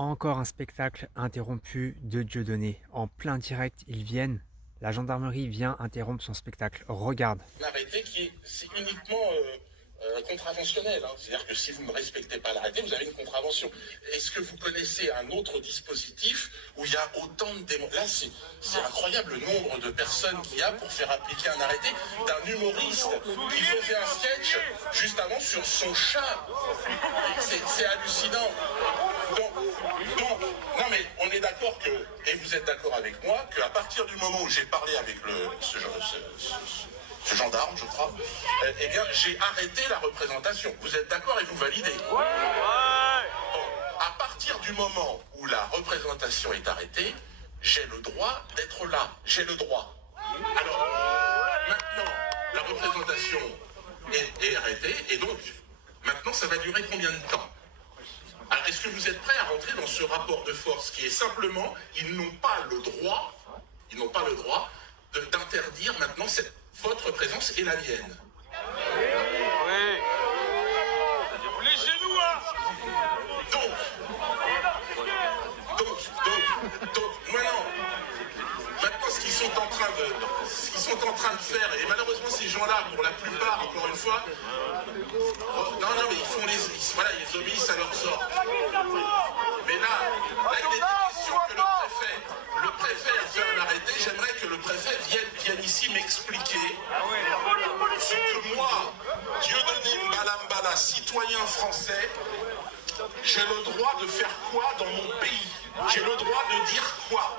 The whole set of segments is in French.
Encore un spectacle interrompu de Dieudonné. En plein direct, ils viennent. La gendarmerie vient interrompre son spectacle. Regarde. L'arrêté c'est uniquement contraventionnel. Hein. C'est-à-dire que si vous ne respectez pas l'arrêté, vous avez une contravention. Est-ce que vous connaissez un autre dispositif où il y a autant de là, c'est incroyable le nombre de personnes qu'il y a pour faire appliquer un arrêté d'un humoriste qui faisait un sketch juste avant sur son chat. C'est hallucinant. Donc, non mais on est d'accord que, et vous êtes d'accord avec moi, qu'à partir du moment où j'ai parlé avec ce gendarme, je crois, eh bien, j'ai arrêté la représentation. Vous êtes d'accord et vous validez? Ouais. Bon, à partir du moment où la représentation est arrêtée, j'ai le droit d'être là. J'ai le droit. Alors, maintenant, la représentation est arrêtée, et donc, maintenant, ça va durer combien de temps? Alors, est-ce que vous êtes prêts à rentrer dans ce rapport de force qui est simplement, ils n'ont pas le droit d'interdire maintenant votre présence et la mienne. Oui. Vous les chez nous, hein. Donc, maintenant, ce qu'ils sont en train de faire, et malheureusement ces gens-là, pour la plupart, encore une fois, non, mais ils obéissent à leur sort. Mais là, il est question que le préfet a fait un arrêté. J'aimerais que le préfet vienne ici m'expliquer ce que moi, Dieudonné Mbalambala, citoyen français, j'ai le droit de faire quoi dans mon pays? J'ai le droit de dire quoi?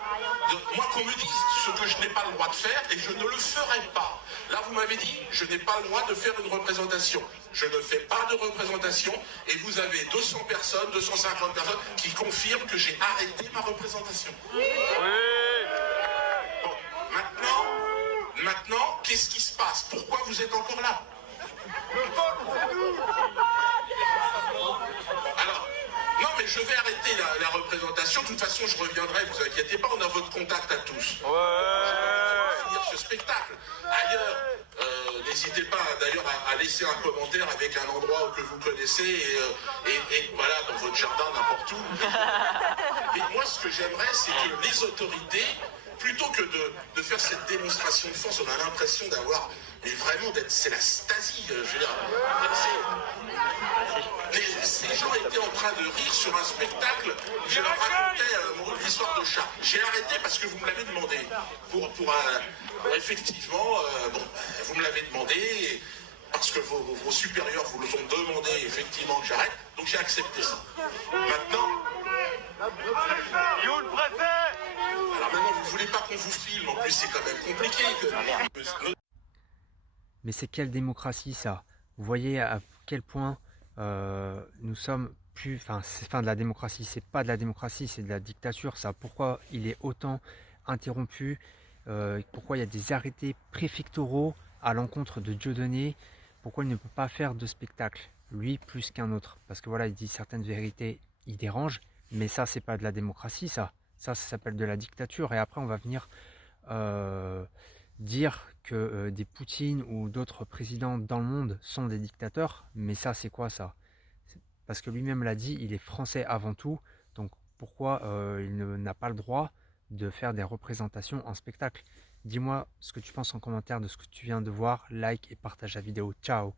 Moi, qu'on me dise ce que je n'ai pas le droit de faire, et je ne le ferai pas. Là, vous m'avez dit, je n'ai pas le droit de faire une représentation. Je ne fais pas de représentation, et vous avez 200 personnes, 250 personnes qui confirment que j'ai arrêté ma représentation. Oui. Bon, maintenant, qu'est-ce qui se passe? Pourquoi vous êtes encore là? Alors, non, mais je vais arrêter la représentation. De toute façon, je reviendrai, vous inquiétez pas, on a votre contact à tous. Ouais. Je vais finir ce spectacle. Ailleurs, n'hésitez pas d'ailleurs à laisser un commentaire avec un endroit que vous connaissez et voilà, dans votre jardin, n'importe où. Mais moi, ce que j'aimerais, c'est que les autorités, plutôt que de faire cette démonstration de force, on a l'impression d'avoir, mais vraiment, c'est la Stasi, je veux dire. Ces gens étaient en train de rire sur un spectacle. Je leur racontais mon histoire de chat. J'ai arrêté parce que vous me l'avez demandé. Effectivement, vous me l'avez demandé parce que vos supérieurs vous le ont demandé effectivement que j'arrête. Donc j'ai accepté ça. Maintenant. Il est où le préfet? Alors maintenant, vous voulez pas qu'on vous filme. En plus, c'est quand même compliqué. Mais c'est quelle démocratie ça? Vous voyez à quel point nous sommes plus... Enfin, c'est de la démocratie, c'est pas de la démocratie, c'est de la dictature ça. Pourquoi il est autant interrompu? Pourquoi il y a des arrêtés préfectoraux à l'encontre de Dieudonné? Pourquoi il ne peut pas faire de spectacle, lui plus qu'un autre? Parce que voilà, il dit certaines vérités, il dérange, mais ça c'est pas de la démocratie ça s'appelle de la dictature. Et après on va venir dire que des Poutine ou d'autres présidents dans le monde sont des dictateurs, mais ça c'est quoi ça? Parce que lui-même l'a dit, il est français avant tout, donc pourquoi il n'a pas le droit de faire des représentations en spectacle? Dis-moi ce que tu penses en commentaire de ce que tu viens de voir, like et partage la vidéo, ciao!